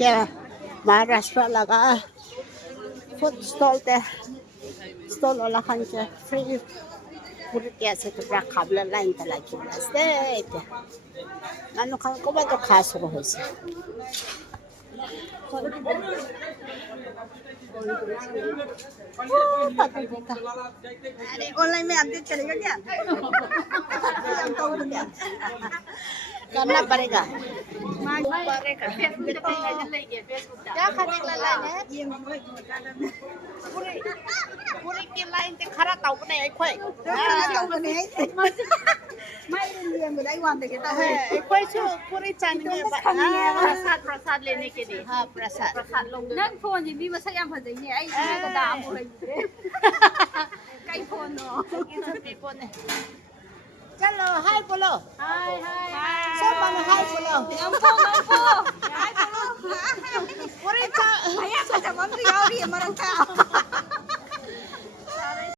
क्या महाराष्ट्र लगा food stall ते स्टॉल वाला खांचे फ्री 우리 때에서 그냥 가블라 라인 달라기 했을 때 나는 간 거봐도 가수로 했어. अरे ऑनलाइन में अपडेट चलेगा क्या करना पड़ेगा क्या खाने का लाइन है पूरी पूरी की लाइन ते खरा ताऊ ने एक खोई मैं लिए मेरा ही वांदे कहता है एक खोई छो पूरी चांदी में प्रसाद लेने के लिए हाँ प्रसाद प्रसाद लोग नंग फोन जी भी बस क्या फंसे नहीं आई मैं तो दाम हो गई कई फोन हो ये सब people ने चलो हाय बोलो हाय हाय सब मानो हाय बोलो नंफो पूरी चा भैया पचा मंत्री और ये मरन का